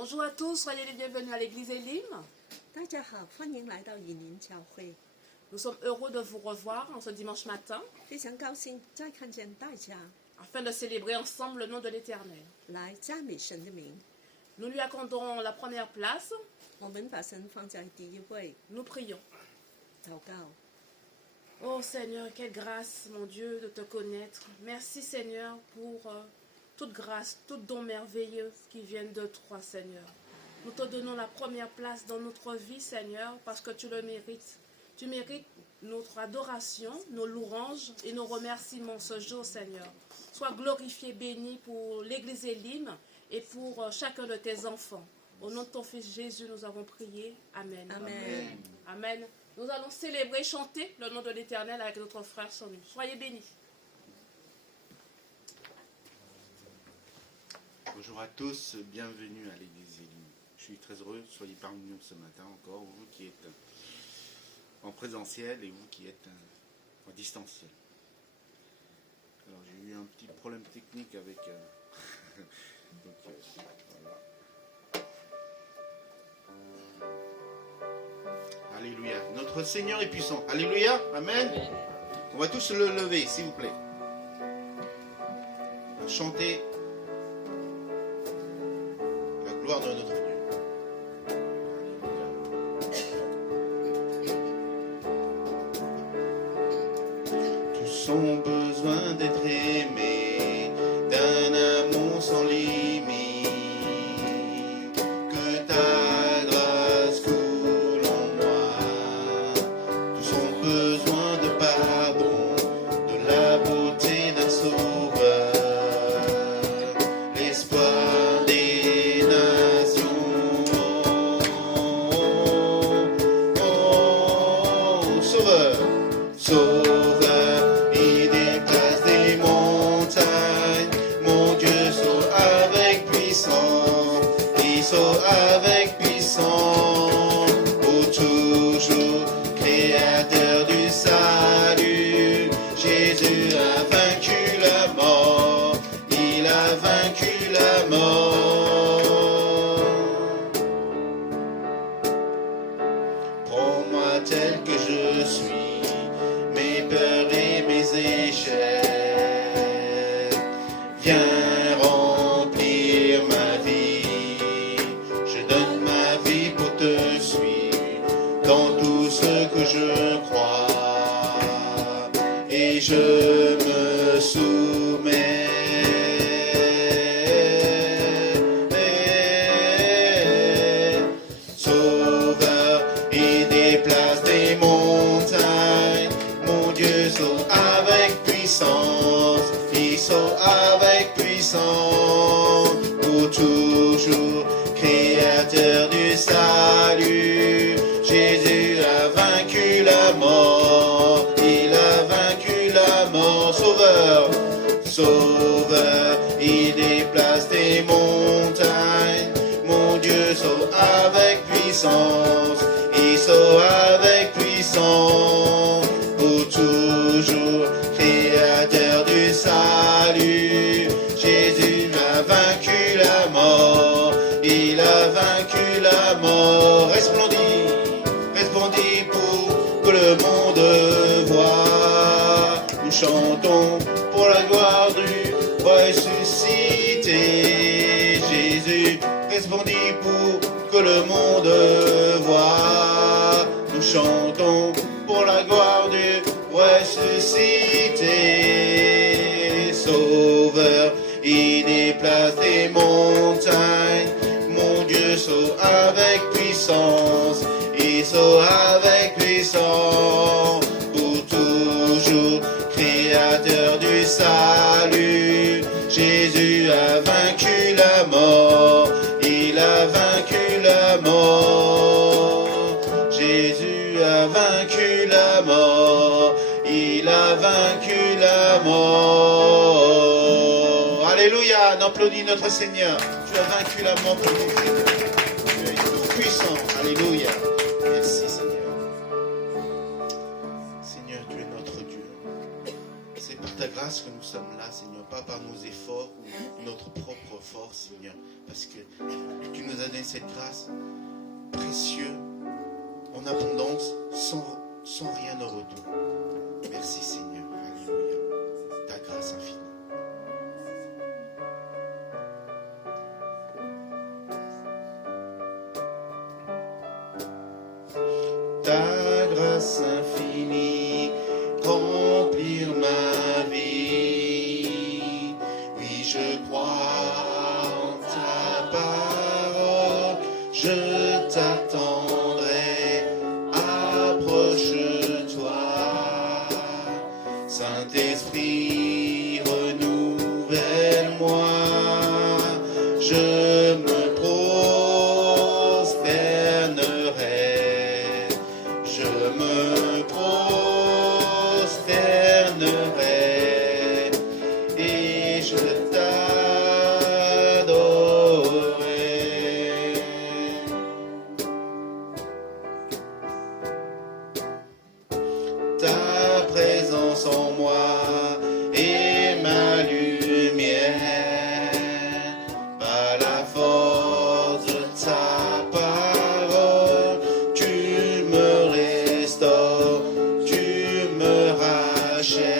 Bonjour à tous, soyez les bienvenus à l'église Elim. 大家好，欢迎来到以宁教会， Nous sommes heureux de vous revoir en ce dimanche matin 非常高兴再看见大家， afin de célébrer ensemble le nom de l'Éternel. 来赞美神的名。 Nous lui accordons la première place, 我们把神放在第一位， nous prions. 祷告。 Oh Seigneur, quelle grâce, mon Dieu, de te connaître. Merci Seigneur pour toute grâce, tout don merveilleux qui viennent de toi Seigneur. Nous te donnons la première place dans notre vie Seigneur parce que tu le mérites. Tu mérites notre adoration, nos louanges et nos remerciements ce jour Seigneur. Sois glorifié, béni pour l'église Elim et pour chacun de tes enfants. Au nom de ton Fils Jésus, nous avons prié. Amen. Amen. Amen. Nous allons célébrer, chanter le nom de l'Éternel avec notre frère Sonu. Soyez bénis. Bonjour à tous, bienvenue à l'église Elim. Je suis très heureux, soyez parmi nous ce matin encore, vous qui êtes en présentiel et vous qui êtes en distanciel. Alors j'ai eu un petit problème technique avec... Donc, voilà. Alléluia. Notre Seigneur est puissant. Alléluia. Amen. On va tous le lever, s'il vous plaît. On va chanter la gloire de notre Dieu. Alléluia. Tous ont besoin d'être aimés d'un amour sans limite. Que ta grâce coule en moi. Tous ont besoin de pardon, de la beauté d'un sauveur, l'espoir des nations. Sauveur, Sauveur, il déplace des montagnes. Mon Dieu saute avec puissance, il saute avec puissance. Oh, toujours créateur du salut, Jésus a vaincu la mort, il a vaincu la mort. Prends-moi tel que je suis, mes peurs et mes échecs. Viens remplir ma vie, je donne ma vie pour te suivre dans tout ce que je crois, et je me soumets. Sauveur, il déplace des montagnes. Mon Dieu saute avec puissance, il saute avec puissance. Pour toujours, créateur du salut, Jésus a vaincu la mort, il a vaincu la mort. Sauveur, Sauveur, il déplace des montagnes. Mon Dieu saute avec puissance, il saute avec puissance. Pour toujours, créateur du salut, Jésus a vaincu la mort, il a vaincu la mort. Resplendis pour que le monde voie. Nous chantons pour la gloire du ressuscité. Jésus resplendit pour que le monde voie. Nous chantons pour la gloire du ressuscité. Sauveur, il déplace des montagnes. Mon Dieu saute avec puissance, il saute avec puissance. Pour toujours, créateur du salut, Jésus a vaincu la mort, il a vaincu la mort. Jésus a vaincu la mort, il a vaincu la mort. Alléluia, on applaudit notre Seigneur. Tu as vaincu la mort pour nous, Seigneur. Tu es tout puissant. Alléluia. Merci Seigneur. Seigneur, tu es notre Dieu. C'est par ta grâce que nous sommes là, Seigneur, pas par nos efforts ou notre propre force, Seigneur. Parce que tu nous as donné cette grâce précieuse, en abondance, sans rien au retour. Merci Seigneur. Alléluia. Ta grâce infinie. Ta grâce infinie remplir ma vie. Oui, je crois en ta parole, je t'attendrai. Approche-toi, Saint-Esprit, renouvelle-moi. Je me prosternerai, je me prosternerai et je t'adorerai. Ta présence en moi est ma lumière, par la force de ta parole, tu me restaures, tu me rachètes,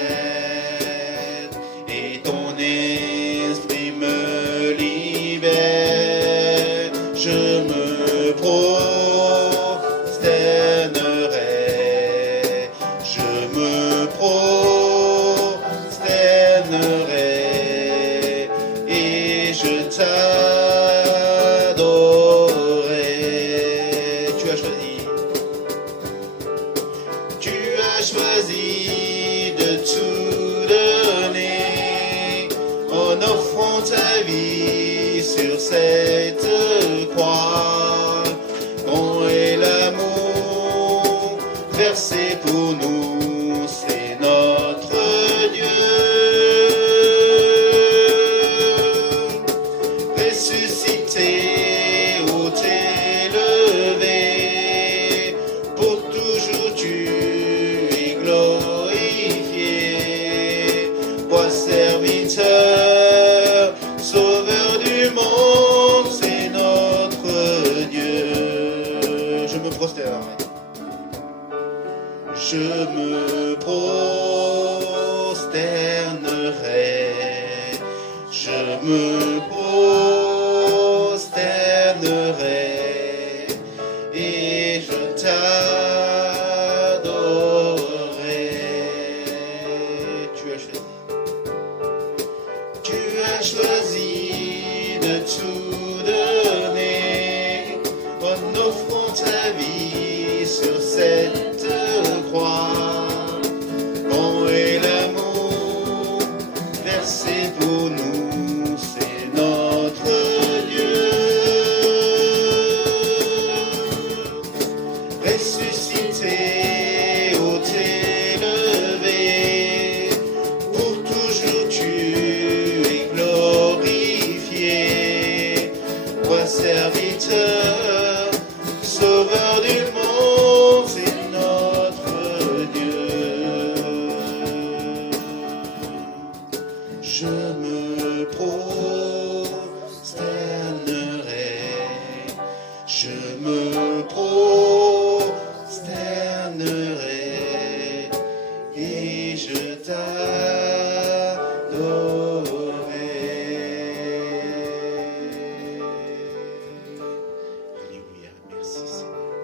et ton esprit me libère. Je me prosternerai, je me prosternerai et je t'adorerai. Tu as choisi de tout donner en offrant ta vie sur cette croix. Grand est l'amour versé pour nous, c'est notre Dieu. Ressuscité ou élevé, pour toujours tu es glorifié. Roi serviteur, sauveur du monde, c'est notre Dieu. Je me prosternerai. Je me prosternerai, je me prosternerai et je t'adorerai. Tu as choisi de tout donner en offrant ta vie sur cette croix. Grand est l'amour versé pour nous, c'est notre Dieu. Ressuscité ou élevé, pour toujours tu es glorifié. Roi serviteur, sauveur du monde, c'est notre Dieu. Je me prosternerai, je me prosternerai et je t'adorerai. Alléluia, merci Seigneur.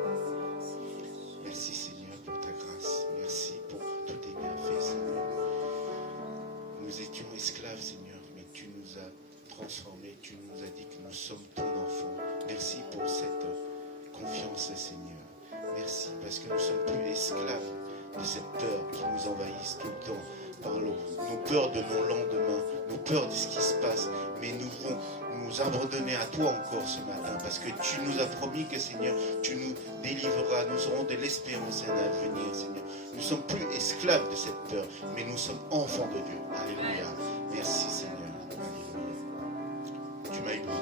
Merci Seigneur pour ta grâce. Merci pour tous tes bienfaits Seigneur. Nous étions esclaves Seigneur, mais tu nous as transformés. Tu nous as dit que nous sommes ton enfant. Merci pour cette confiance Seigneur. Merci parce que nous ne sommes plus esclaves de cette peur qui nous envahisse tout le temps par nos peurs de nos lendemains, nos peurs de ce qui se passe, mais nous voulons nous abandonner à toi encore ce matin, parce que tu nous as promis que Seigneur, tu nous délivreras, nous aurons de l'espérance et un avenir Seigneur. Nous ne sommes plus esclaves de cette peur, mais nous sommes enfants de Dieu. Alléluia. Merci Seigneur. Alléluia. Tu m'as ébloui.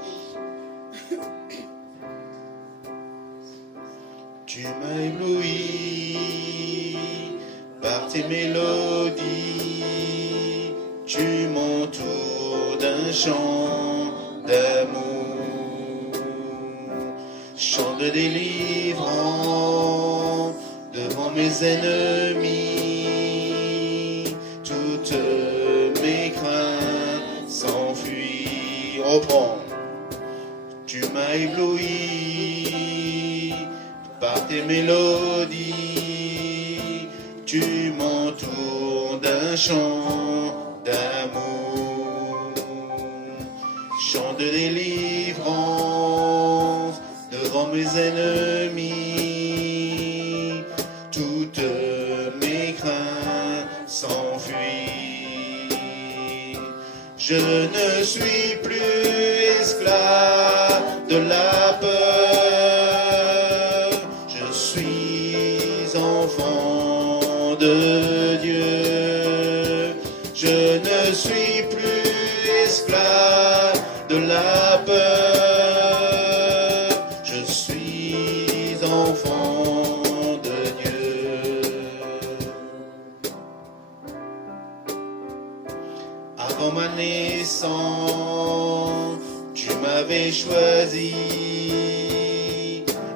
Tu m'as ébloui par tes mélodies, tu m'entoures d'un chant d'amour. chant de délivrance devant mes ennemis. Toutes mes craintes s'enfuient. Reprends. Tu m'as ébloui par tes mélodies. Tu m'entoures d'un chant d'amour, chant de délivrance devant mes ennemis. Toutes mes craintes s'enfuient. Je ne suis plus esclave de la peur. Je suis enfant de Dieu. Je ne suis plus esclave de la peur. Je suis enfant de Dieu. Avant ma naissance, tu m'avais choisi,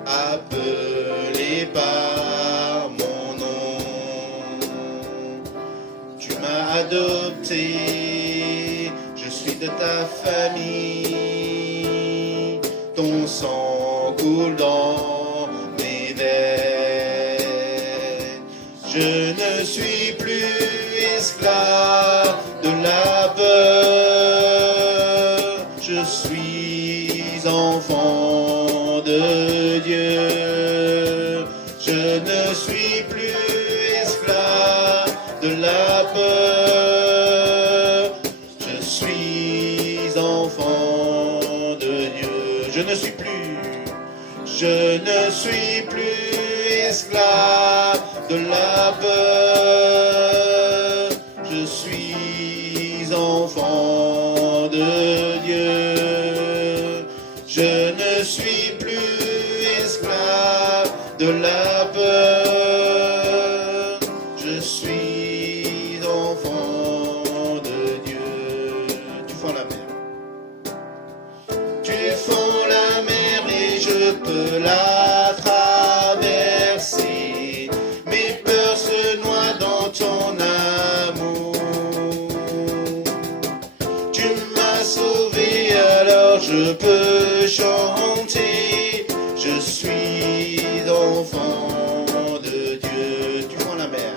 appelé par mon nom. Tu m'as adopté, je suis de ta famille. Ton sang coule dans mes veines. Je ne suis plus esclave de la peur. Je suis enfant de Dieu. Je ne suis plus esclave de la peur. Je suis enfant de Dieu. Je ne suis plus esclave de la peur. Je suis enfant de Dieu. Je ne suis plus esclave de la peur. Je suis enfant de Dieu. Tu fends la mer. Tu fends la mer et je peux la traverser. Mes peurs se noient dans ton amour. Tu m'as sauvé, alors je peux chanter. Je suis enfant de Dieu. Tu fends la mer.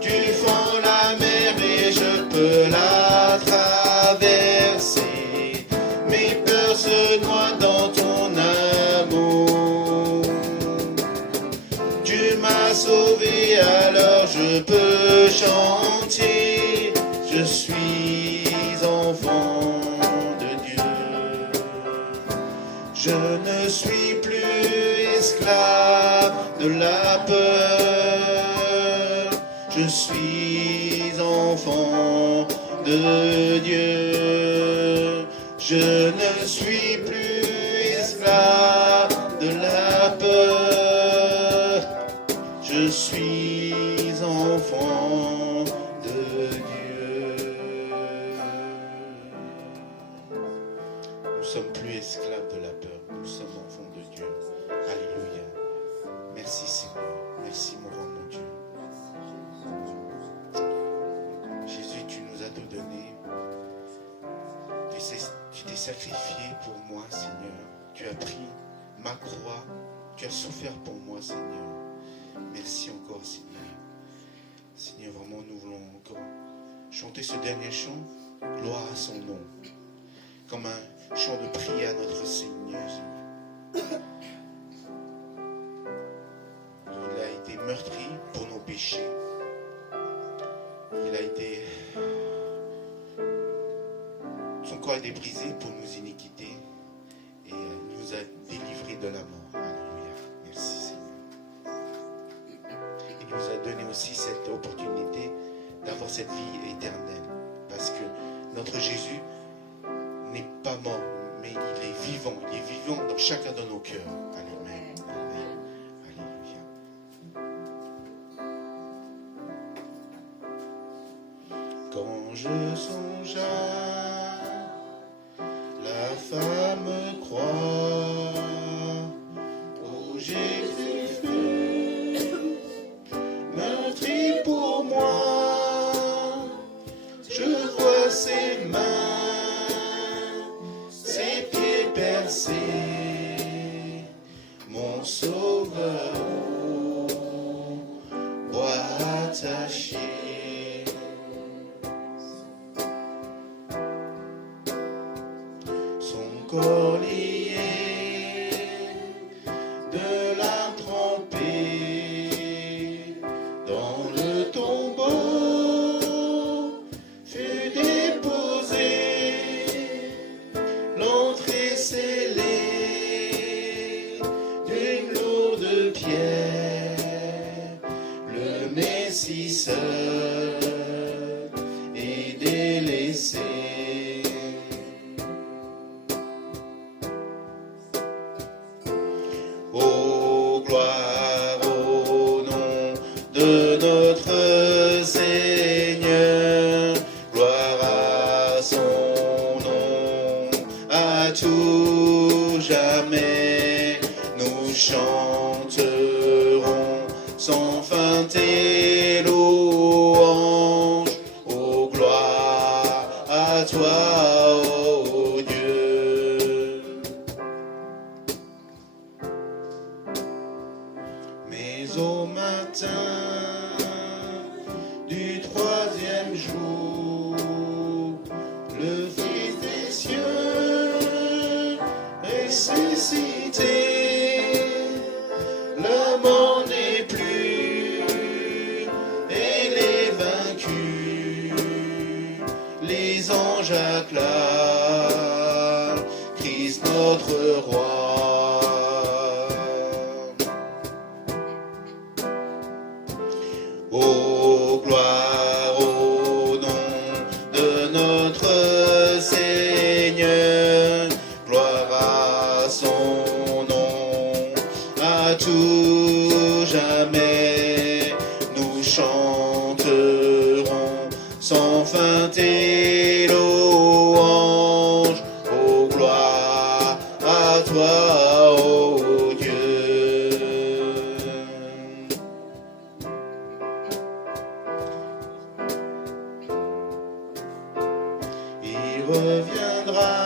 Tu fends la mer et je peux la traverser. Mes peurs se noient dans ton amour. Tu m'as sauvé, alors je peux chanter. Je suis enfant de Dieu. Je ne suis plus esclave de la peur. Je suis enfant de Dieu. Je ne suis plus esclave de la peur. Je suis enfant de Dieu. Nous sommes plus esclaves de la peur. Nous sommes enfants de Dieu. Alléluia. Merci Seigneur. Merci mon roi, mon Dieu. Jésus, tu nous as tout donné. Tu t'es sacrifié pour moi, Seigneur. Tu as pris ma croix. Tu as souffert pour moi, Seigneur. Merci encore, Seigneur. Seigneur, vraiment, nous voulons encore chanter ce dernier chant. Gloire à son nom. Comme un chant de prière à notre Seigneur. Il a été meurtri pour nos péchés. Son corps a été brisé pour nos iniquités et nous a délivrés de la mort. Alléluia. Merci Seigneur. Il nous a donné aussi cette opportunité d'avoir cette vie éternelle. Parce que notre Jésus n'est pas mort, mais il est vivant. Il est vivant dans chacun de nos cœurs. Amen. Amen. Alléluia. Quand je songe à la femme croix passer, mon sauveur, bois attaché. Son corps lié, de la tremper dans le tombeau fut déposé, l'entrée scellée d'une lourde pierre, le Messie seul est délaissé. Oh, gloire au nom de notre Seigneur, gloire à son nom, à tout jamais, nous chanterons sans fin tes louanges. Oh, gloire à toi, ô Dieu. Mais au matin du troisième jour, le Fils des cieux ressuscité, la mort n'est plus, elle est vaincue. Les anges acclament Christ notre roi. Oh, gloire au nom de notre Seigneur, gloire à son nom, à tout jamais, nous chanterons sans fin tes louanges. Oh, gloire à toi, ô Dieu. Il reviendra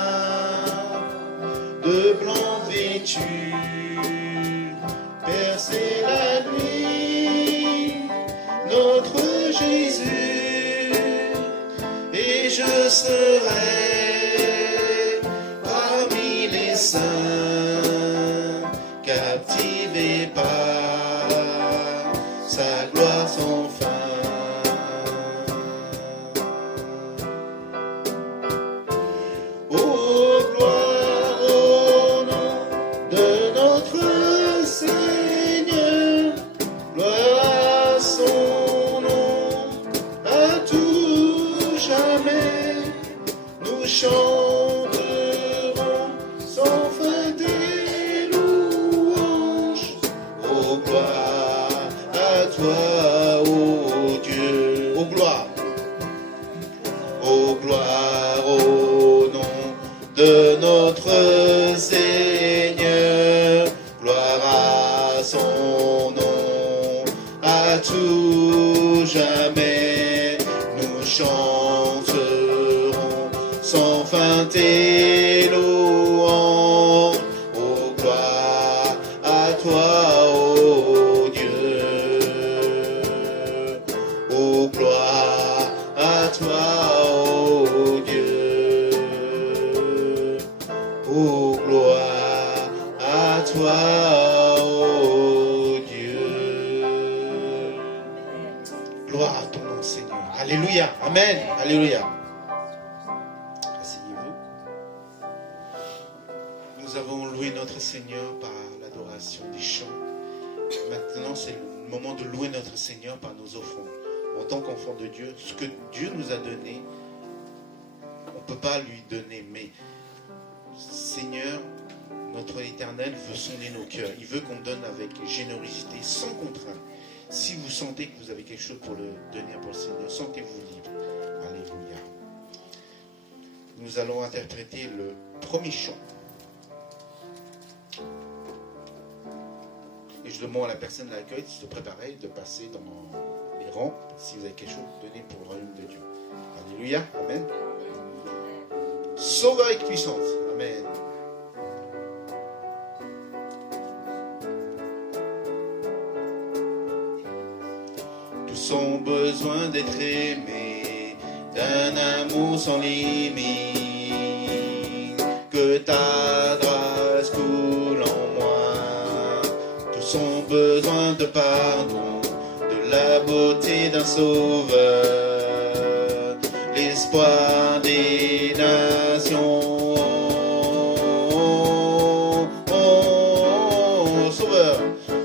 de blanc vêtu, percer la nuit, notre Jésus, et je serai parmi les saints, captivé par sa gloire sans fin. Oh, gloire au nom de notre Seigneur, gloire à son nom, à tout jamais, nous chanterons sans fin tes louanges. Oh, gloire à toi, ô Dieu. Oh, gloire. Oh, gloire au nom de notre Seigneur, gloire à son nom, à tout jamais, nous chanterons sans fin tes louanges. Oh, gloire à toi, ô Dieu. Oh, gloire à toi, ô Dieu. Oh, gloire à toi, ô Dieu. Gloire à ton nom, Seigneur. Alléluia. Amen. Alléluia. Asseyez-vous. Nous avons loué notre Seigneur par l'adoration des chants. Maintenant, c'est le moment de louer notre Seigneur par nos offrandes. En tant qu'enfant de Dieu, ce que Dieu nous a donné, on ne peut pas lui donner, mais Seigneur, notre Éternel veut sonder nos cœurs. Il veut qu'on donne avec générosité, sans contrainte. Si vous sentez que vous avez quelque chose pour le donner pour le Seigneur, sentez-vous libre. Alléluia. Nous allons interpréter le premier chant. Et je demande à la personne de l'accueil de se préparer, de passer dans les rangs, si vous avez quelque chose à donner pour le royaume de Dieu. Alléluia. Amen. Sauveur et puissance. Amen. tous ont besoin d'être aimés, d'un amour sans limite. Que ta grâce coule en moi. Tous ont besoin de pardon, de la beauté d'un sauveur, l'espoir des nations. Sauveur,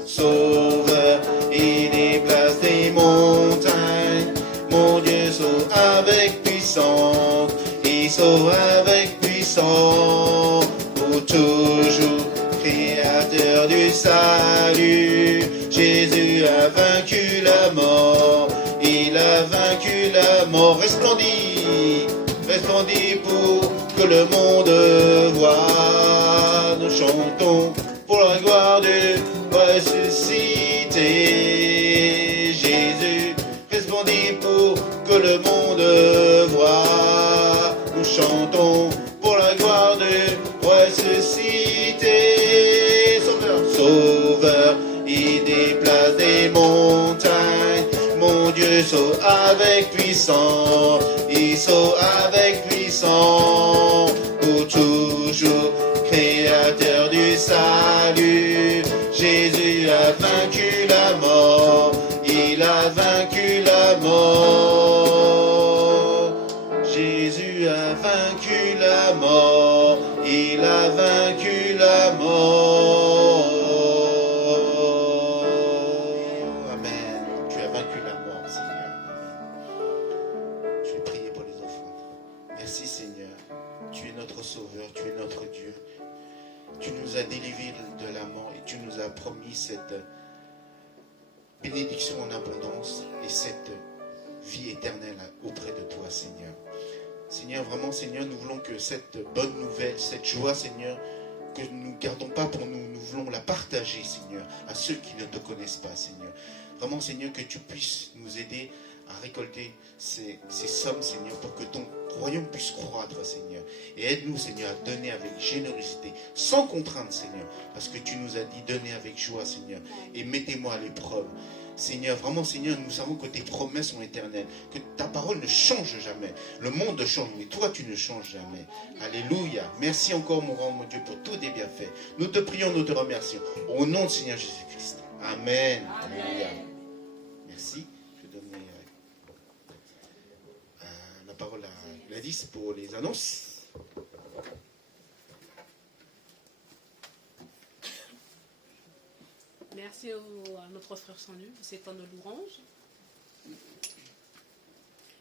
Sauveur, il déplace des montagnes. Mon Dieu sauve avec puissance, il sauve avec puissance. Pour toujours, Créateur du salut, Jésus a vaincu la mort, il a vaincu la mort. Resplendit, resplendit pour que le monde voie. Nous chantons pour la gloire du ressuscité. Jésus resplendit pour que le monde voie. Nous chantons pour la gloire du ressuscité. Sauveur, Sauveur, il déplace des montagnes. Mon Dieu sauve avec puissance, il sauve avec puissance. Pour toujours, Créateur du salut, Jésus a vaincu la mort, il a vaincu la mort. Jésus a vaincu la mort, il a vaincu la mort. Amen. Tu as vaincu la mort, Seigneur. Je vais prier pour les enfants. Merci, Seigneur. Tu es notre Sauveur, tu es notre Dieu. Tu nous as délivrés de la mort et tu nous as promis cette bénédiction en abondance et cette vie éternelle auprès de toi, Seigneur. Seigneur, vraiment, Seigneur, nous voulons que cette bonne nouvelle, cette joie, Seigneur, que nous ne gardons pas pour nous, nous voulons la partager, Seigneur, à ceux qui ne te connaissent pas, Seigneur. Vraiment, Seigneur, que tu puisses nous aider à récolter ces sommes, Seigneur, pour que ton royaume puisse croître, Seigneur. Et aide-nous, Seigneur, à donner avec générosité, sans contrainte, Seigneur, parce que tu nous as dit donner avec joie, Seigneur, et mettez-moi à l'épreuve. Seigneur, vraiment, Seigneur, nous savons que tes promesses sont éternelles, que ta parole ne change jamais. Le monde change, mais toi, tu ne changes jamais. Alléluia. Merci encore, mon grand mon Dieu, pour tous tes bienfaits. Nous te prions, nous te remercions. Au nom du Seigneur Jésus-Christ. Amen. Alléluia. Merci. Je vais donner la parole à Gladys pour les annonces. Merci à notre frère Sandu pour ces temps de louange.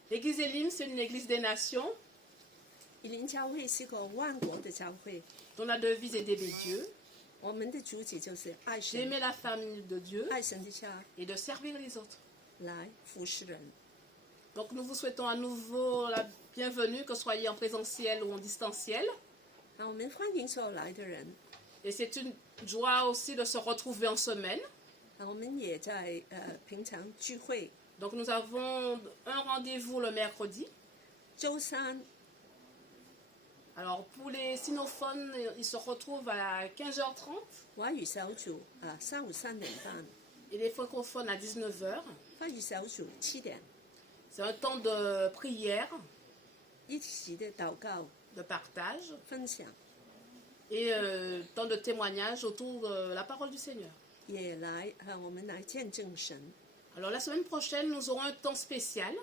L'église Elim, c'est une église des nations 以林教会是个万国的教会， dont la devise est d'aimer Dieu, 我们的主旨就是爱神， d'aimer la famille de Dieu 爱神的家 et de servir les autres. 来服侍人。 Donc nous vous souhaitons à nouveau la bienvenue, que soyez en présentiel ou en distanciel. 那我们欢迎所有来的人， Et c'est une joie aussi de se retrouver en semaine. 那我们也在平常聚会， Donc nous avons un rendez-vous le mercredi. 周三 Alors pour les sinophones, ils se retrouvent à 15h30 華語小組下午3點半， et les francophones à 19h. 華語小組7點， C'est un temps de prière, 一起的禱告 de partage 分享， et temps de témoignage autour de la parole du Seigneur. 也來我們來見證神。 Alors la semaine prochaine, nous aurons un temps spécial,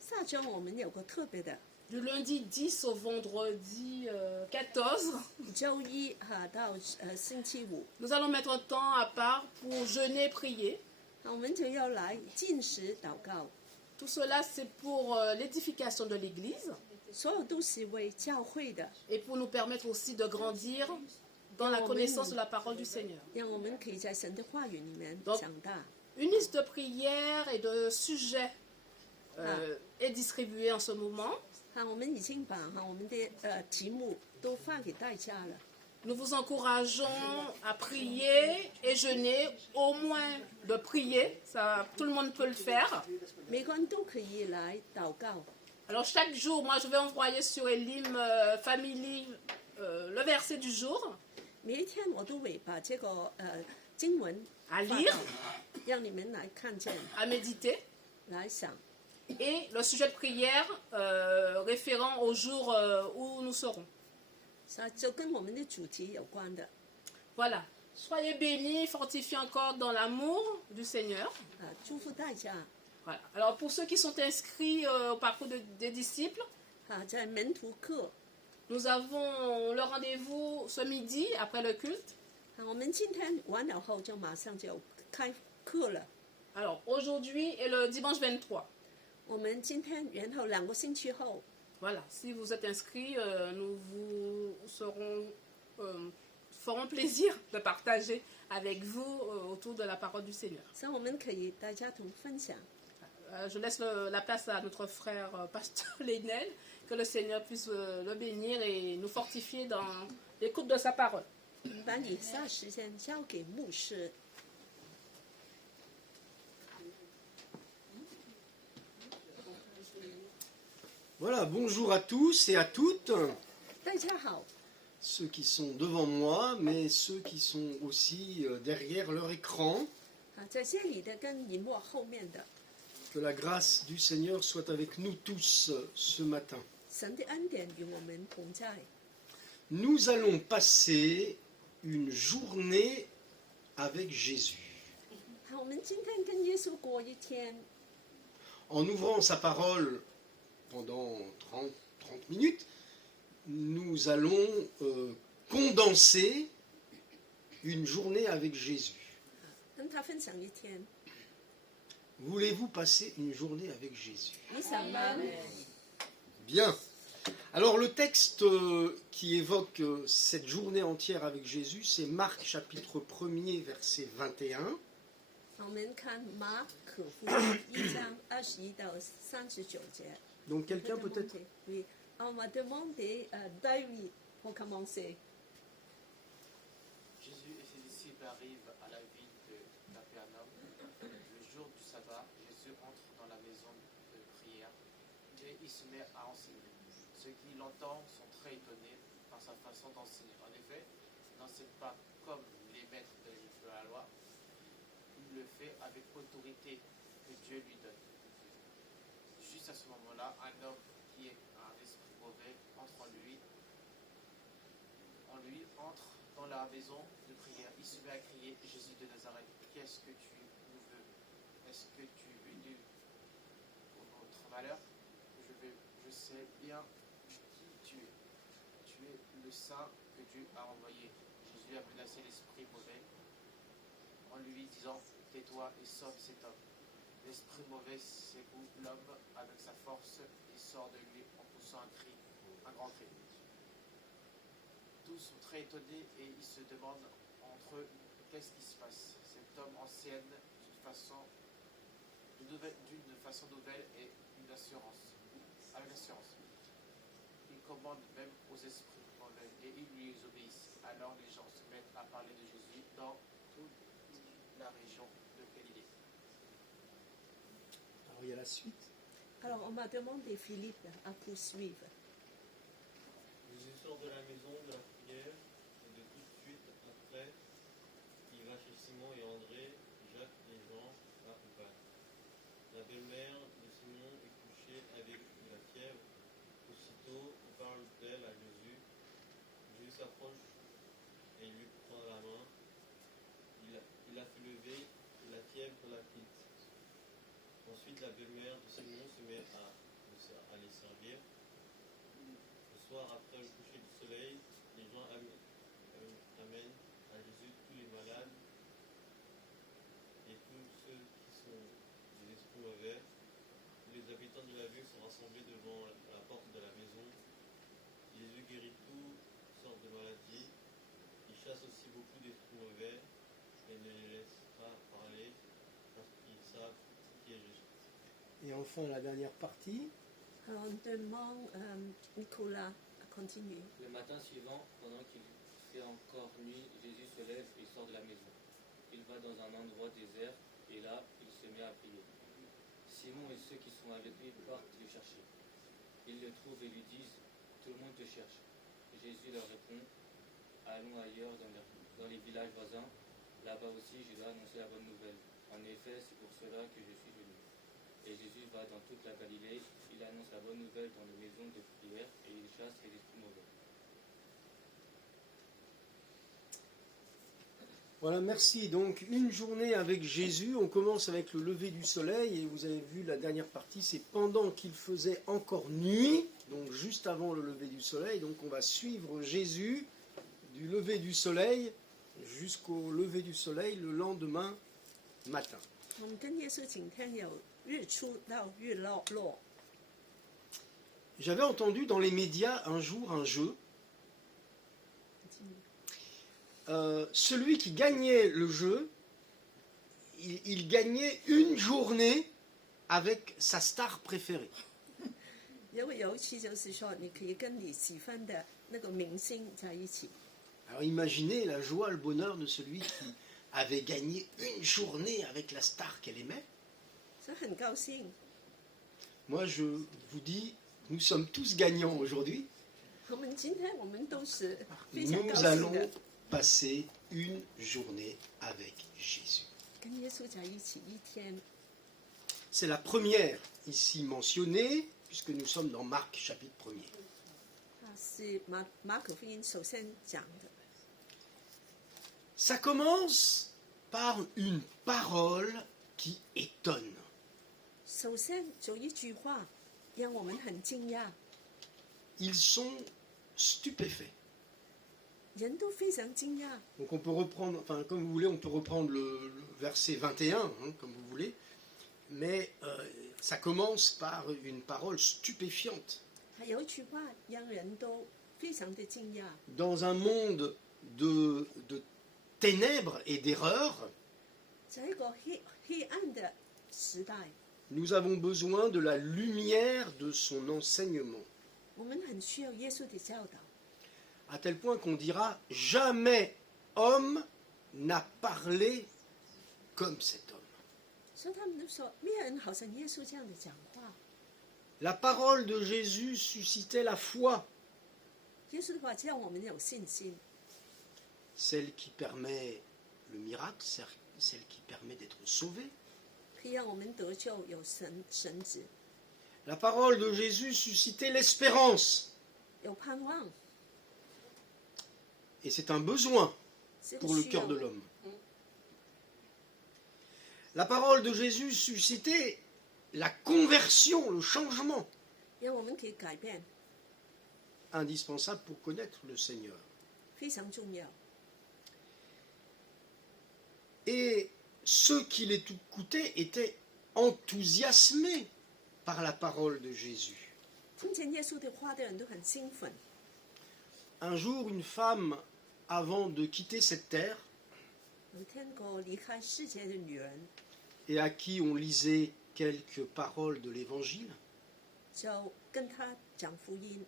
下周我們有個特別的， du lundi 10 au vendredi 14. 周一到星期五， Nous allons mettre un temps à part pour jeûner et prier. 我們就要來禁食禱告， Tout cela, c'est pour l'édification de l'Église 所有都是為教會的， et pour nous permettre aussi de grandir dans la connaissance de la parole du Seigneur. 讓我們可以在神的話語裡面 Donc, 長大。 Une liste de prières et de sujets est distribuée en ce moment. 我們已經把我們的題目都發給大家了。 Nous vous encourageons à prier et jeûner, au moins de prier, ça, tout le monde peut le faire. 每個人都可以來禱告。 Alors chaque jour, moi je vais envoyer sur Elim Family le verset du jour 每一天我都會把這個經文 à 發 lire, 到，讓你們來看見， à méditer. 来想， Et le sujet de prière référent au jour où nous serons. ça 就跟我们的主题有关的。 Voilà. Soyez bénis, fortifiés encore dans l'amour du Seigneur. 祝福大家 Voilà. Alors pour ceux qui sont inscrits au parcours des disciples, 在门徒课 nous avons le rendez-vous ce midi après le culte. 我们今天完了后就马上就开课了。 Alors aujourd'hui et le dimanche 23. 我们今天然后2个星期后， Voilà. Si vous êtes inscrits, nous vous ferons plaisir de partager avec vous autour de la parole du Seigneur. 所以我们可以大家同分享。 Je laisse la place à notre frère pasteur Lénel, que le Seigneur puisse le bénir et nous fortifier dans l'écoute de sa parole. 把以下时间交给牧师。 Voilà, bonjour à tous et à toutes, 大家好， ceux qui sont devant moi, mais ceux qui sont aussi derrière leur écran. 在这里的跟荧幕后面的， Que la grâce du Seigneur soit avec nous tous ce matin. 神的恩典与我们同在。 Nous allons passer une journée avec Jésus. 好，我们今天跟耶稣过一天， En ouvrant sa parole pendant 30 minutes, nous allons condenser une journée avec Jésus. 跟他分享一天。 Voulez-vous passer une journée avec Jésus? 你想吗？ Bien. Alors le texte qui évoque cette journée entière avec Jésus, c'est Marc chapitre 1er verset 21. 我们看马可福音1章21到39节。 Donc quelqu'un peut-être... Oui. On m'a demandé, David, pour commencer. Jésus et ses disciples arrivent à la ville de Capernaum. Le jour du sabbat, Jésus entre dans la maison de prière et il se met à enseigner. Ceux qui l'entendent sont très étonnés par sa façon d'enseigner. En effet, il n'enseigne pas comme les maîtres de la loi. Il le fait avec autorité que Dieu lui donne. Juste à ce moment-là, un homme qui est un esprit mauvais entre en lui entre dans la maison de prière. Il se met à crier: Jésus de Nazareth, qu'est-ce que tu nous veux? Est-ce que tu es venu pour notre malheur? Je sais bien qui tu es. Tu es le saint que Dieu a envoyé. Jésus a menacé l'esprit mauvais en lui disant: tais-toi et sors de cet homme. L'esprit mauvais secoue l'homme avec sa force et sort de lui en poussant un grand cri. Tous sont très étonnés et ils se demandent entre eux qu'est-ce qui se passe. Cet homme enseigne d'une façon nouvelle et avec assurance. Il commande même aux esprits mauvais et ils lui obéissent. Alors les gens se mettent à parler de Jésus dans toute la région de Galilée. Alors il y a la suite. Alors, on m'a demandé, Philippe, à poursuivre. Jésus sort de la maison de la prière et de tout de suite après, il va chez Simon et André, Jacques et Jean l'accompagnent. La belle-mère de Simon est couchée avec la fièvre. Aussitôt, on parle d'elle à Jésus. Jésus s'approche et lui prend la main. Il la fait lever et la fièvre la quitte. Ensuite, la belle-mère de Simon se met à les servir. Le soir, après le coucher du soleil, les gens amènent à Jésus tous les malades et tous ceux qui sont des esprits mauvais. Les habitants de la ville sont rassemblés devant la porte de la maison. Jésus guérit toutes sortes de maladies. Il chasse aussi beaucoup d'esprits mauvais et ne les laisse pas parler parce qu'ils savent qui est Jésus. Et enfin la dernière partie. Alors, on demande Nicolas à continuer. Le matin suivant, pendant qu'il fait encore nuit, Jésus se lève et sort de la maison. Il va dans un endroit désert et là, il se met à prier. Simon et ceux qui sont avec lui partent le chercher. Ils le trouvent et lui disent: tout le monde te cherche. Jésus leur répond: allons ailleurs dans les villages voisins. Là-bas aussi, je dois annoncer la bonne nouvelle. En effet, c'est pour cela que je suis venu. Et Jésus va dans toute la Galilée, il annonce la bonne nouvelle dans les maisons de prière et il chasse les esprits mauvais. Voilà, merci. Donc, une journée avec Jésus. On commence avec le lever du soleil. Et vous avez vu la dernière partie, c'est pendant qu'il faisait encore nuit, donc juste avant le lever du soleil. Donc, on va suivre Jésus du lever du soleil jusqu'au lever du soleil le lendemain matin. 我们跟耶稣景天有日出到日落。 J'avais entendu dans les médias un jour un jeu. Celui qui gagnait le jeu, il gagnait une journée avec sa star préférée. 有个游戏就是说，你可以跟你喜欢的那个明星在一起。 Alors imaginez la joie, le bonheur de celui qui avait gagné une journée avec la star qu'elle aimait. 所以很高兴。 Moi, je vous dis, nous sommes tous gagnants aujourd'hui. 我们今天我们都是非常高 Nous 兴 allons 的， passer une journée avec Jésus. 跟耶稣在一起一天。 C'est la première ici mentionnée, puisque nous sommes dans Marc chapitre 1er. 他是马可福音首先讲的。 Ça commence par une parole qui étonne. 首先就一句话，让我们很惊讶， Ils sont stupéfaits. 人都非常惊讶。 Donc on peut reprendre, enfin comme vous voulez, on peut reprendre le verset 21, comme vous voulez, mais ça commence par une parole stupéfiante. 还有一句话让人都非常的惊讶。 Dans un monde de ténèbres et d'erreurs, 在一个黑暗的时代， nous avons besoin de la lumière de son enseignement. 我们很需要耶稣的教导， À tel point qu'on dira jamais homme n'a parlé comme cet homme. 所以他们都说，没有人好像耶稣这样的讲话。 La parole de Jésus suscitait la foi, 耶稣的话只要我们有信心， celle qui permet le miracle, celle qui permet d'être sauvé. 可以让我们得救，有神子， La parole de Jésus suscitait l'espérance, 有盼望， et c'est un besoin 是个 pour le 需要 cœur de l'homme. La parole de Jésus suscitait la conversion, le changement, 让我们可以改变， indispensable pour connaître le Seigneur. 非常重要。 Et ceux qui l'écoutaient étaient enthousiasmés par la parole de Jésus. 听见耶稣的话的人都很兴奋。 Un jour, une femme, avant de quitter cette terre, 有一天，个离开世界的女人 et à qui on lisait quelques paroles de l'Évangile, 就跟他讲福音，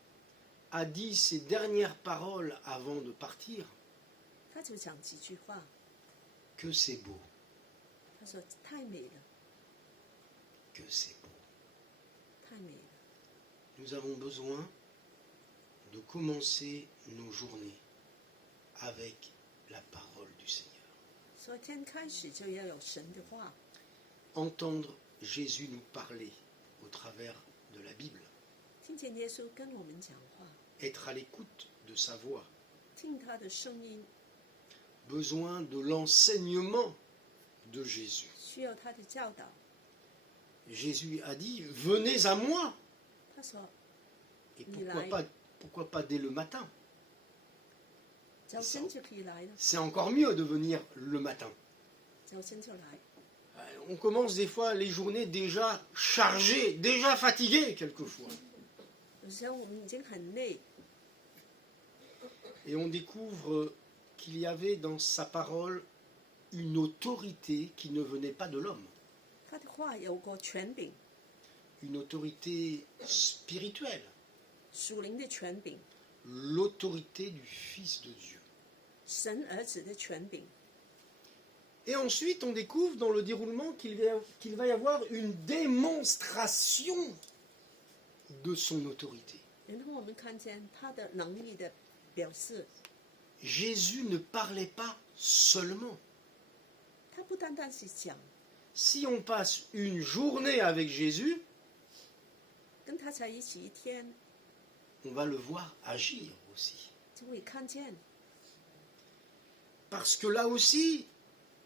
a dit ses dernières paroles avant de partir, 他就讲几句话， que c'est beau, 他说太美了， que c'est beau. 太美了。 Nous avons besoin de commencer nos journées avec la parole du Seigneur. 所以天开始就要有神的话， Entendre Jésus nous parler au travers de la Bible, 听见耶稣跟我们讲话， être à l'écoute de sa voix, 听他的声音， besoin de l'enseignement de Jésus. 需要他的教导。 Jésus a dit, venez à moi. 他说 Et Milay. pourquoi pas dès le matin? 早晨就可以来了， C'est encore mieux de venir le matin. 早晨就来。 On commence des fois les journées déjà chargées, déjà fatiguées quelquefois. 有时候我们已经很累， Et on découvre qu'il y avait dans sa parole une autorité qui ne venait pas de l'homme, 他的话有个权柄， une autorité spirituelle, 属灵的权柄， l'autorité du Fils de Dieu. 神儿子的权柄。 Et ensuite, on découvre dans le déroulement qu'il va y avoir une démonstration de son autorité. 然后我们看见他的能力的表示， Jésus ne parlait pas seulement, 他不单单是讲， si on passe une journée avec Jésus, 跟他在一起一天， on va le voir agir aussi. 就会看见。 Parce que là aussi,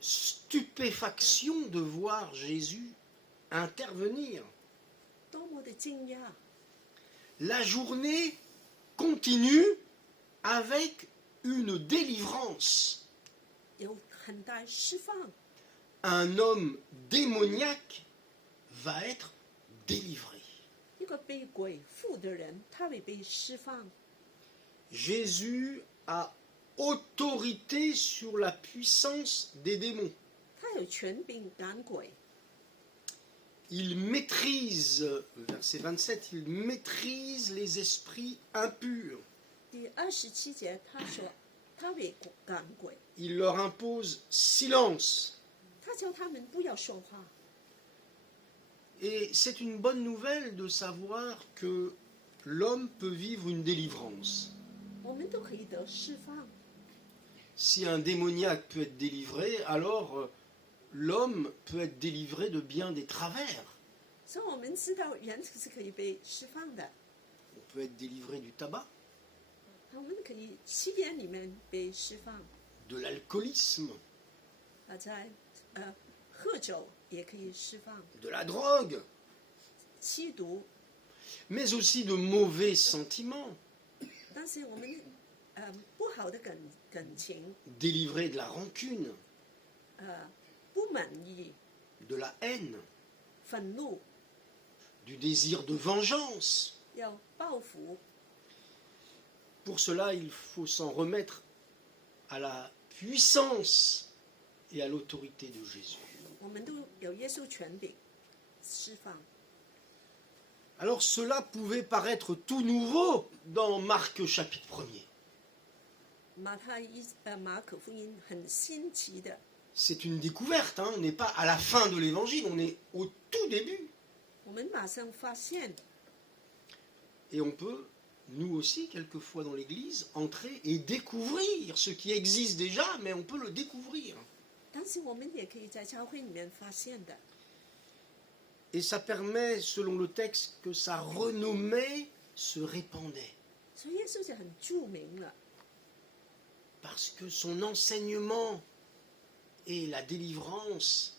stupéfaction de voir Jésus intervenir. 多么的惊讶！ La journée continue avec une délivrance. 有很大释放， Un homme démoniaque va être délivré. 一个被鬼附的人，他会被释放。 Jésus a autorité sur la puissance des démons. 他有权柄赶鬼， Il maîtrise, verset 27, il maîtrise les esprits impurs. 第27节他说，他会赶鬼， Il leur impose silence. 他叫他们不要说话。 Et c'est une bonne nouvelle de savoir que l'homme peut vivre une délivrance. 我们都可以得释放。 Si un démoniaque peut être délivré, alors l'homme peut être délivré de bien des travers. 所以我们知道人是可以被释放的， On peut être délivré du tabac, 我们可以吸烟里面被释放， de l'alcoolisme, 在喝酒也可以释放， de la drogue, 吸毒。 mais aussi de mauvais sentiments, 但是我们不好的感情， délivré de la rancune, 不满意、 de la haine, 愤怒、 du désir de vengeance. 要报复。 Pour cela, il faut s'en remettre à la puissance et à l'autorité de Jésus. 我们都有耶稣权柄释放。 Alors cela pouvait paraître tout nouveau dans Marc chapitre 1er. 马可福音很新奇的， C'est une découverte, hein, on n'est pas à la fin de l'évangile, on est au tout début. 我们马上发现， Et on peut, nous aussi, quelquefois dans l'Église, entrer et découvrir ce qui existe déjà, mais on peut le découvrir. 但是我们也可以在教会里面发现的。 Et ça permet, selon le texte, que sa renommée se répandait. 所以耶稣就很著名了， Parce que son enseignement et la délivrance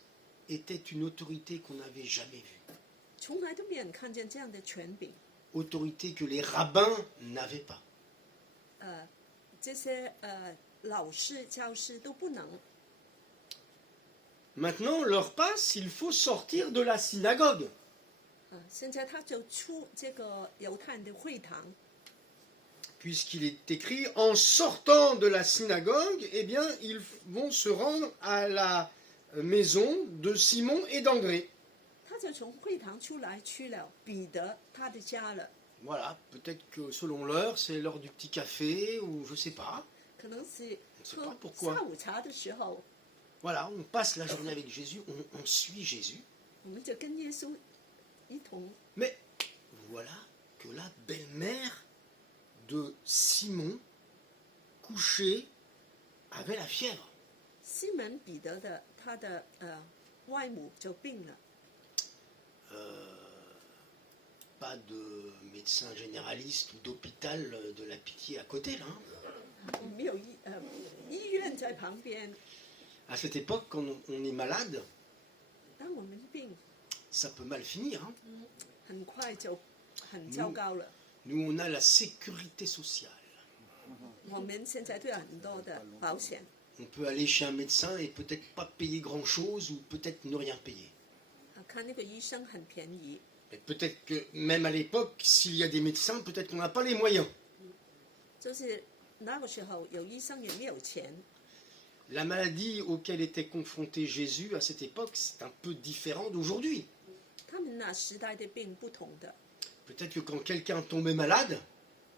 étaient une autorité qu'on n'avait jamais vue. 从来都没有人看见这样的权柄。 Autorité que les rabbins n'avaient pas. 这些老师、教师都不能。 Maintenant, l'heure passe, il faut sortir de la synagogue. 现在他就出这个犹太人的会堂， Puisqu'il est écrit, en sortant de la synagogue, eh bien, ils vont se rendre à la maison de Simon et d'André. 他就从会堂出来去了彼得他的家了。 Voilà, peut-être que selon l'heure, c'est l'heure du petit café, ou je sais pas. 可能是 sais 喝 pas pourquoi. 下午茶的时候， Voilà, on passe la journée avec Jésus, on suit Jésus. 我们就跟耶稣一同。 Mais voilà que la belle-mère de Simon, couchée, avait la fièvre. 西门彼得的他的外母就病了， Pas de médecin généraliste ou d'hôpital de la Pitié à côté, là. Hein. 我们没有医院在旁边。 À cette époque, quand on est malade, 当我们病， ça peut mal finir. Hein. 很快就很糟糕了。 Nous, on a la sécurité sociale. 我们现在都有很多的保险， On peut aller chez un médecin et peut-être pas payer grand-chose ou peut-être ne rien payer. 看那个医生很便宜。 Mais peut-être que même à l'époque, s'il y a des médecins, peut-être qu'on n'a pas les moyens. 就是那个时候有医生也没有钱， La maladie auquel était confronté Jésus à cette époque, c'est un peu différent d'aujourd'hui. 他们那时代的病不同的。 Peut-être que quand quelqu'un tombait malade,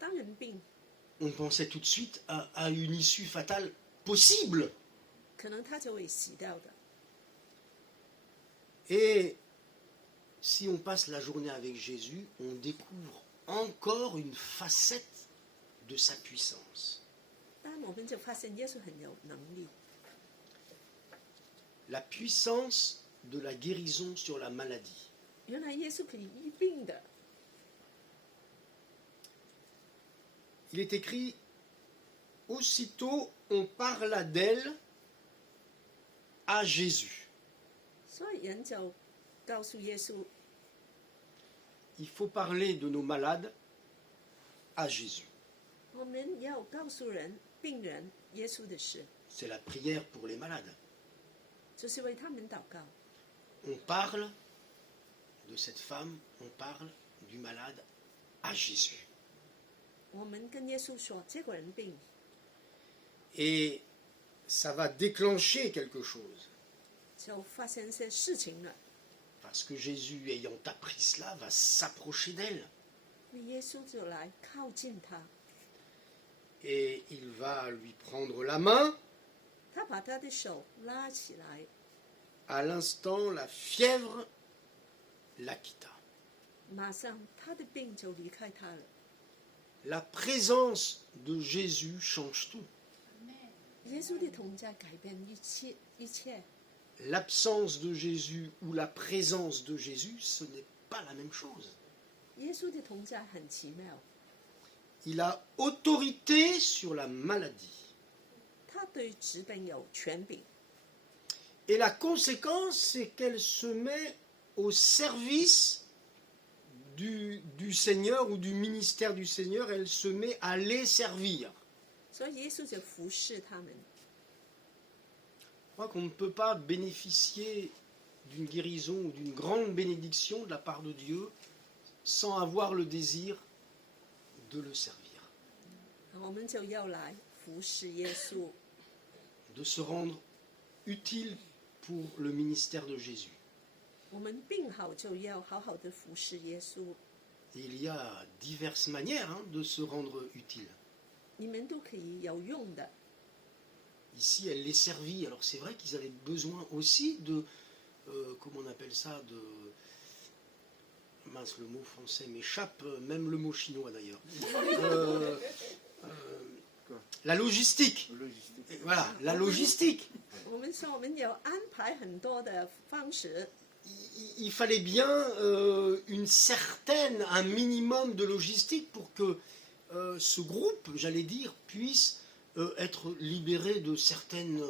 当人病， on pensait tout de suite à une issue fatale possible. 可能他就会死掉的。 Et si on passe la journée avec Jésus, on découvre encore une facette de sa puissance. 但我们就发现耶稣很有能力， La puissance de la guérison sur la maladie. 原来耶稣可以医病的。 Il est écrit, aussitôt on parla d'elle à Jésus. 所以人就告诉耶稣， Il faut parler de nos malades à Jésus. 我们要告诉病人耶稣的事， C'est la prière pour les malades. 就是为他们祷告。 On parle de cette femme, on parle du malade à Jésus. 我们跟耶稣说，这个人病， Et ça va déclencher quelque chose. 就发生些事情了。 Parce que Jésus, ayant appris cela, va s'approcher d'elle. 因为耶稣就来靠近他， Et il va lui prendre la main. 他把他的手拉起来， À l'instant, la fièvre la quitta. 马上他的病就离开他了。 La présence de Jésus change tout. 耶稣的同在改变一切，一切。 L'absence de Jésus ou la présence de Jésus, ce n'est pas la même chose. 耶稣的同在很奇妙， Il a autorité sur la maladie. 他对疾病有权柄， Et la conséquence, c'est qu'elle se met au service du Seigneur ou du ministère du Seigneur. Elle se met à les servir. 所以耶稣就服侍他们。 Je crois qu'on ne peut pas bénéficier d'une guérison ou d'une grande bénédiction de la part de Dieu sans avoir le désir de le servir, 我们就要来服侍耶稣， de se rendre utile pour le ministère de Jésus. 我们病好就要好好的服侍耶稣。 Et il y a diverses manières de se rendre utile. 你们都可以有用的。 Ici, elle les servit. Alors c'est vrai qu'ils avaient besoin aussi de, comment on appelle ça, de... Mince, le mot français m'échappe, même le mot chinois d'ailleurs. La logistique. Voilà, la logistique. 我们说我们有安排很多的方式， Il fallait bien un minimum de logistique pour que ce groupe, j'allais dire, puisse être libéré de certaines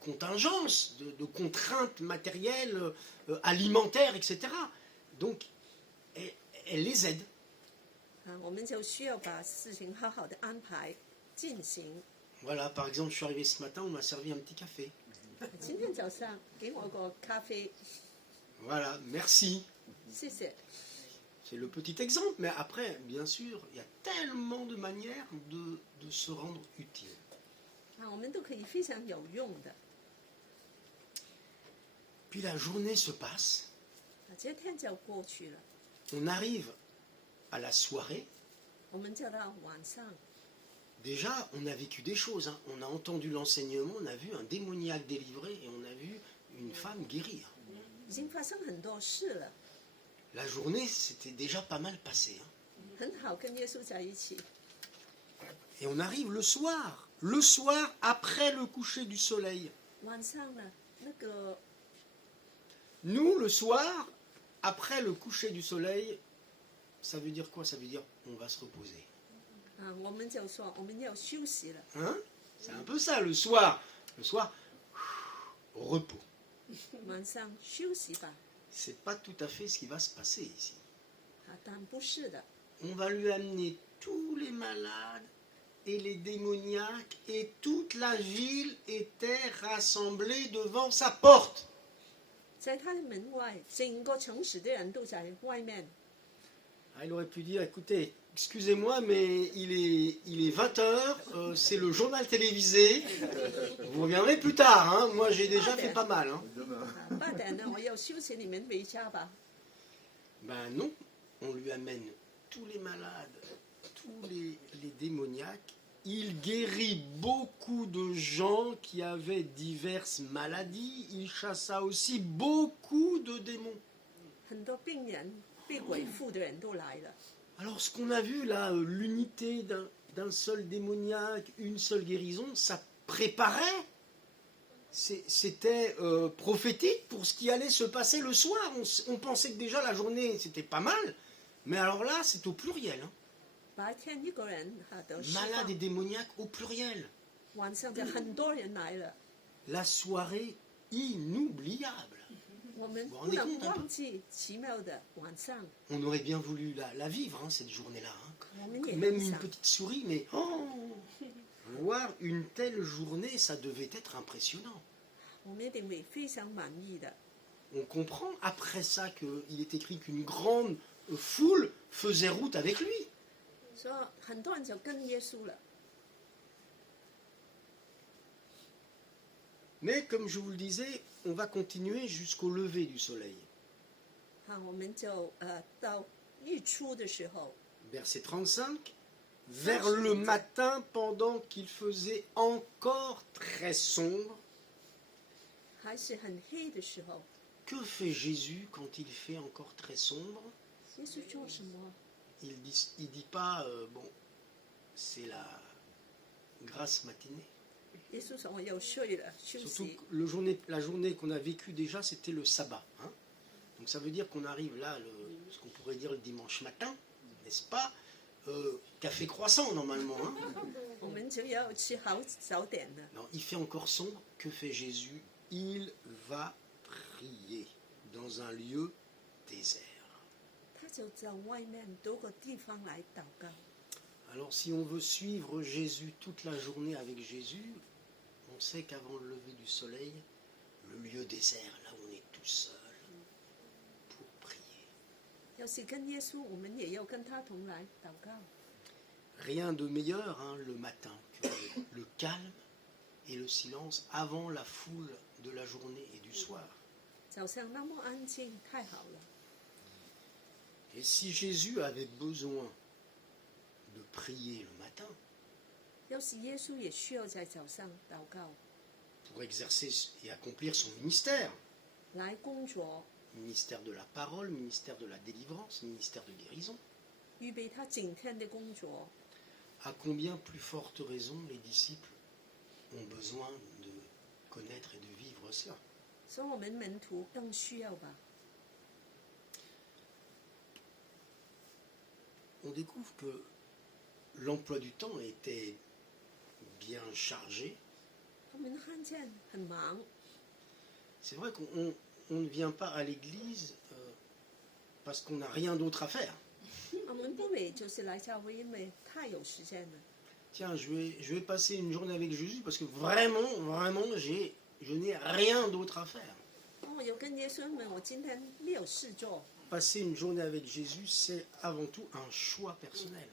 contingences, de contraintes matérielles, alimentaires, etc. Donc, elle les aide. 我们就需要把事情好好的安排进行。 Voilà, par exemple, je suis arrivé ce matin, on m'a servi un petit café. 今天早上给我个咖啡， Voilà, merci. 谢谢。 C'est le petit exemple, mais après, bien sûr, il y a tellement de manières de se rendre utile. 我们都可以非常有用的。 Puis la journée se passe, 这天就过去了， on arrive à la soirée. 我们就到晚上， Déjà, on a vécu des choses. On a entendu l'enseignement, on a vu un démoniaque délivré et on a vu une femme guérir. 已经发生很多事了， La journée, c'était déjà pas mal passé. 很好跟耶稣在一起。 Et on arrive le soir après le coucher du soleil. 晚上呢，那个 Nous, le soir, après le coucher du soleil, ça veut dire quoi? Ça veut dire on va se reposer. 我们就说我们要休息了。 Hein? C'est un peu ça, le soir. Le soir, repos. 晚上休息吧， C'est pas tout à fait ce qui va se passer ici. 但不是的， On va lui amener tous les malades et les démoniaques et toute la ville était rassemblée devant sa porte. 在他的门外，整个城市的人都在外面。 Ah, il aurait pu dire, écoutez, excusez-moi, mais il est 20h, c'est le journal télévisé. Vous reviendrez plus tard, hein. Moi j'ai déjà fait pas mal. Hein. 8点呢，我要休息，你们回家吧。 Ben non, on lui amène tous les malades, tous les démoniaques. Il guérit beaucoup de gens qui avaient diverses maladies. Il chassa aussi beaucoup de démons. 很多病人、被鬼附的人都来了。 Alors ce qu'on a vu là, l'unité d'un seul démoniaque, une seule guérison, ça préparait c'était prophétique pour ce qui allait se passer le soir. On pensait que déjà la journée c'était pas mal, mais alors là c'est au pluriel, hein. 白天一个人得释 Malade et 放， démoniaque au pluriel. 晚上就很多人来了， La soirée inoubliable. 我们 Vous 不 rendez 能 compte un peu 忘记奇妙的晚上， On aurait bien voulu la vivre, hein, cette journée-là, hein. 我们也 Même 很 une 想。 petite souris, mais voir une telle journée, ça devait être impressionnant. 我们一定会非常满意的。 On comprend après ça qu'il est écrit qu'une grande foule faisait route avec lui. 所以很多人就跟耶稣了。 Mais comme je vous le disais, on va continuer jusqu'au lever du soleil. 我们就到日出的时候， Verset 35. Vers le matin, pendant qu'il faisait encore très sombre, 还是很黑的时候， que fait Jésus quand il fait encore très sombre? 耶稣做什么？ Il dit pas, bon, c'est la grasse matinée. 耶稣说：“我又睡了，休 Surtout 息。 que la journée qu'on a vécue déjà, c'était le sabbat, hein. Donc ça veut dire qu'on arrive là, ce qu'on pourrait dire le dimanche matin, n'est-ce pas? Café croissant normalement, hein. » 我们就要吃好早点了。 Non, il fait encore sombre. Que fait Jésus? Il va prier dans un lieu désert. 他就在外面多个地方来祷告。 Alors si on veut suivre Jésus toute la journée avec Jésus, on sait qu'avant le lever du soleil, le lieu désert, là où on est tout seul, pour prier. 要是跟耶稣，我们也要跟他同来祷告。 Rien de meilleur, hein, le matin, que le calme et le silence avant la foule de la journée et du soir. 早上那么安静，太好了。 Et si Jésus avait besoin de prier le matin 要是耶稣也需要在早上祷告， pour exercer et accomplir son ministère, 来工作， ministère de la parole, ministère de la délivrance, ministère de guérison, 预备他整天的工作， à combien plus forte raison les disciples ont besoin de connaître et de vivre cela. 所以我们门徒更需要吧。 On découvre que l'emploi du temps était bien chargé. 我们看见很忙， C'est vrai qu'on ne vient pas à l'église parce qu'on n'a rien d'autre à faire. 我们不会就是来教会，因为太有时间了。 Tiens, je vais passer une journée avec Jésus parce que vraiment, je n'ai rien d'autre à faire. 我有跟耶稣，因为我今天没有事做， Passer une journée avec Jésus, c'est avant tout un choix personnel.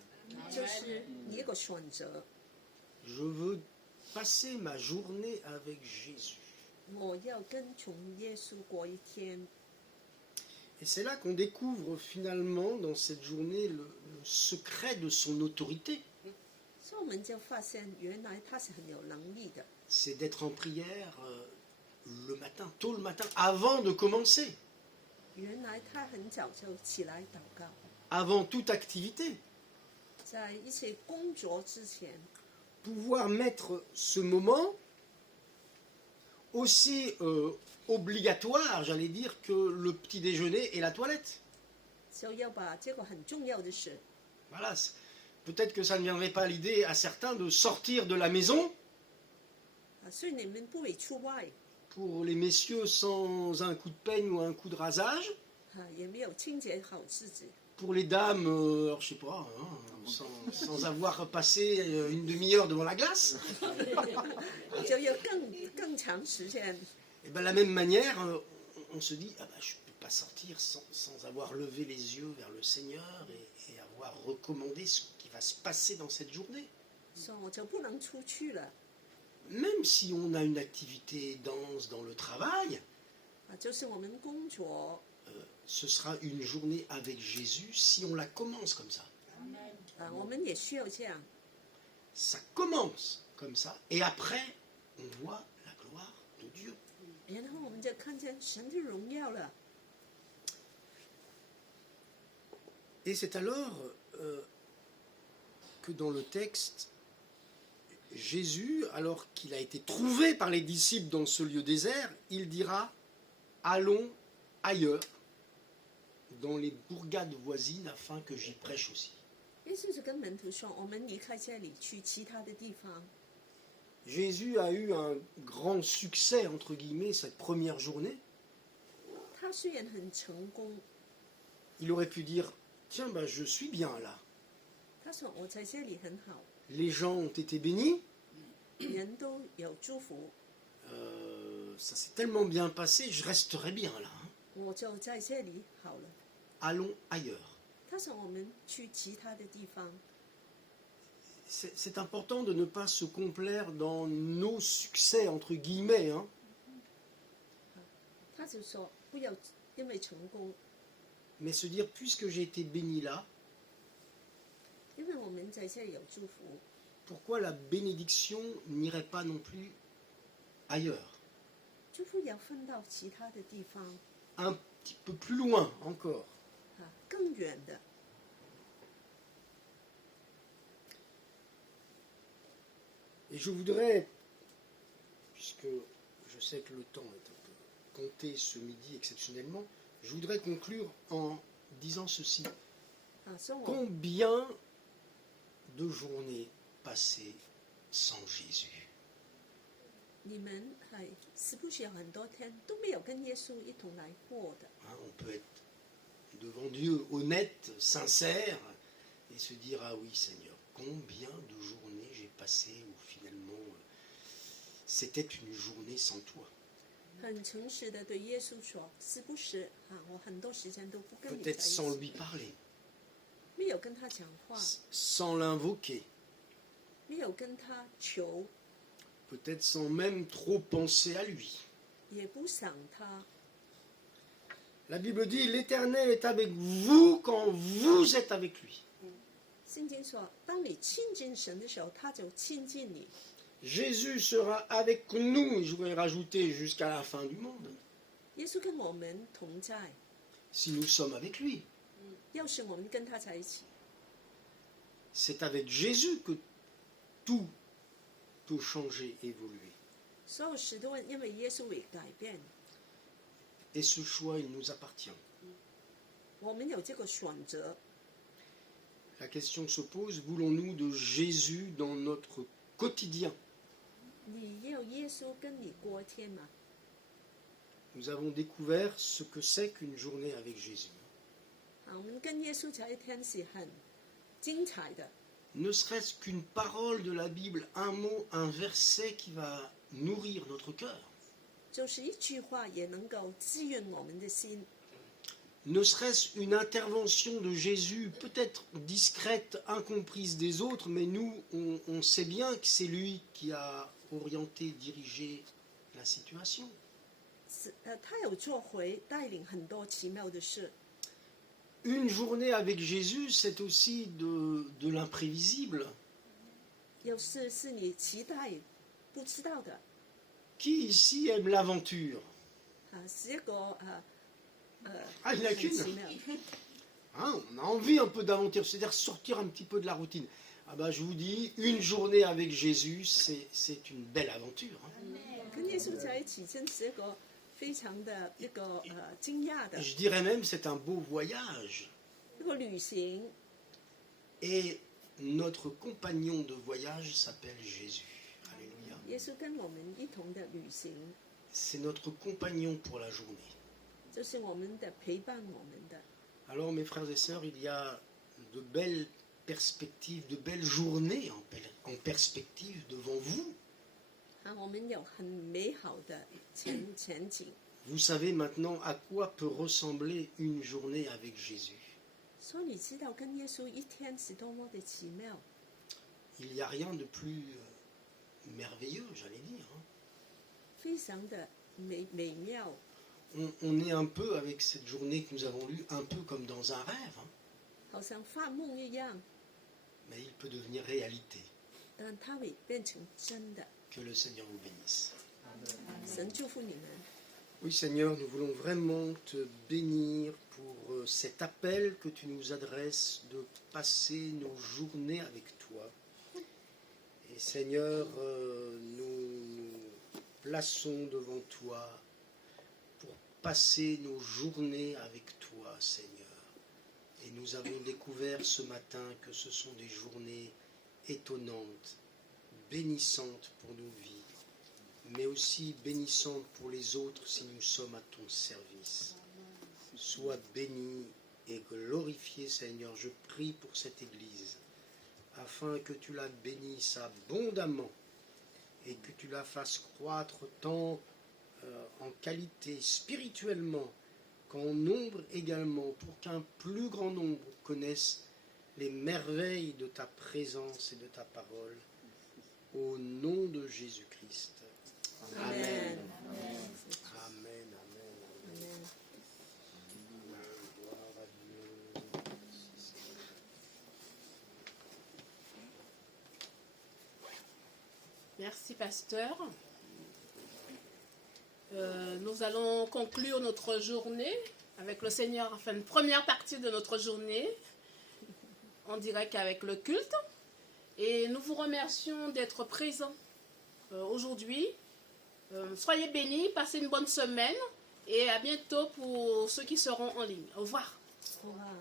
就是一个选择。 Je veux passer ma journée avec Jésus. 我要跟从耶稣过一天， Et c'est là qu'on découvre finalement dans cette journée le secret de son autorité. 所以我们就发现原来他是很有能力的。 C'est d'être en prière le matin, tôt le matin, avant de commencer, 原来他很早就起来祷告， avant toute activité. 在一切工作之前， Pouvoir mettre ce moment aussi obligatoire, j'allais dire, que le petit déjeuner et la toilette. 就要把这个很重要的事。 Voilà. Peut-être que ça ne viendrait pas à l'idée à certains de sortir de la maison. 所以你们不会出外， Pour les messieurs sans un coup de peigne ou un coup de rasage. 也没有清洁好自己。 Pour les dames, alors, je sais pas, hein, sans avoir passé une demi-heure devant la glace. 就要更长时间。 Et ben, de la même manière, on se dit, ah ben, je ne peux pas sortir sans avoir levé les yeux vers le Seigneur et avoir recommandé ce qui va se passer dans cette journée. 所以我就不能出去了。 Même si on a une activité dense dans le travail, 就是我们工作， ce sera une journée avec Jésus si on la commence comme ça. 我们也需要这样。 Ça commence comme ça, et après, on voit la gloire de Dieu. 然后我们就看见神的荣耀了。 Et c'est alors que dans le texte, Jésus, alors qu'il a été trouvé par les disciples dans ce lieu désert, il dira « Allons ailleurs, dans les bourgades voisines, afin que j'y prêche aussi. » 耶稣就跟门徒说：“我们离开这里，去其他的地方。” Jésus a eu un grand succès, entre guillemets, cette première journée. 他虽然很成功， Il aurait pu dire « Tiens, ben, je suis bien là. 他说：“我在这里很好， Les gens ont été bénis. 人都有祝福， Ça s'est tellement bien passé, je resterai bien là. hein. 我就在这里好了。” Allons ailleurs. » 他说：“我们去其他的地方。” C'est important de ne pas se complaire dans nos succès, entre guillemets. hein. 他就说：“不要因为成功， Mais se dire, puisque j'ai été béni là, 因为我们在这里有祝福， pourquoi la bénédiction n'irait pas non plus ailleurs, 祝福要分到其他的地方 un petit peu plus loin encore. 更远的。” Et je voudrais, puisque je sais que le temps est un peu compté ce midi exceptionnellement, je voudrais conclure en disant ceci. 所以我 Combien de journées passées sans Jésus? 你们还是不是有很多天都没有跟耶稣一同来过的？ Hein, on peut être devant Dieu honnête, sincère, et se dire, ah oui Seigneur, combien de journées j'ai passées où finalement c'était une journée sans toi. 很诚实的对耶稣说：“是不是我很多时间都不跟你在一 Peut-être 起， sans lui parler, 没有跟他讲话， sans l'invoquer, 没有跟他求， peut-être sans même trop penser à lui. 也不想他。” La Bible dit, l'Éternel est avec vous quand vous êtes avec lui. 圣经说：“当你亲近神的时候，他就亲近你。” Jésus sera avec nous, et je voudrais rajouter jusqu'à la fin du monde, 耶稣跟我们同在， si nous sommes avec lui. 要是我们跟他在一起， C'est avec Jésus que tout peut changer, évoluer. 所有事都因为耶稣为改变。 Et ce choix, il nous appartient. 我们有这个选择， La question se pose, voulons-nous de Jésus dans notre quotidien? 你要耶稣跟你过一天吗？ Nous avons découvert ce que c'est qu'une journée avec Jésus. 我们跟耶稣在一天是很精彩的。 Ne serait-ce qu'une parole de la Bible, un mot, un verset qui va nourrir notre cœur. 就是一句话也能够滋润我们的心， Ne serait-ce une intervention de Jésus, peut-être discrète, incomprise des autres, mais nous, on sait bien que c'est lui qui a orienté, dirigé la situation. 他有做回带领很多奇妙的事。 Une journée avec Jésus, c'est aussi de l'imprévisible. 有事是你期待不知道的， Qui ici aime l'aventure? 是一个Ah, il n'y en a 很 qu'une. 奇妙。 Hein, on a envie un peu d'aventure, c'est-à-dire sortir un petit peu de la routine. Ah ben, je vous dis, une journée avec Jésus, c'est une belle aventure. hein. 跟耶稣在一起，真是一个非常的一个惊讶的 Je dirais même, c'est un beau voyage. 一个旅行。 Et notre compagnon de voyage s'appelle Jésus. Alléluia. 耶稣跟我们一同的旅行， C'est notre compagnon pour la journée. 就是我们的陪伴我们的。 Alors, mes frères et sœurs, il y a de belles perspectives, de belles journées en perspective devant vous. 我们有很美好的前景。 Vous savez maintenant à quoi peut ressembler une journée avec Jésus. 所以你知道跟耶稣一天是多么的奇妙， Il n'y a rien de plus merveilleux, j'allais dire. hein. 非常的美妙。 On est un peu, avec cette journée que nous avons lue, un peu comme dans un rêve. hein. 好像发梦一样， Mais il peut devenir réalité. 但它会变成真的。 Que le Seigneur vous bénisse. 神祝福你们。 Oui Seigneur, nous voulons vraiment te bénir pour cet appel que tu nous adresses de passer nos journées avec toi. Et Seigneur, nous nous plaçons devant toi pour passer nos journées avec toi, Seigneur. Et nous avons découvert ce matin que ce sont des journées étonnantes, bénissantes pour nos vies, mais aussi bénissantes pour les autres si nous sommes à ton service. Sois béni et glorifié, Seigneur. Je prie pour cette Église, afin que tu la bénisses abondamment et que tu la fasses croître tant en qualité spirituellement qu'en nombre également, pour qu'un plus grand nombre connaisse les merveilles de ta présence et de ta parole. Au nom de Jésus-Christ. Amen. Amen. Amen. Amen. Amen. Gloire à Dieu. Merci, pasteur. Nous allons conclure notre journée avec le Seigneur, enfin une première partie de notre journée en direct avec le culte. Et nous vous remercions d'être présents aujourd'hui. Soyez bénis, passez une bonne semaine et à bientôt pour ceux qui seront en ligne. Au revoir. Au revoir.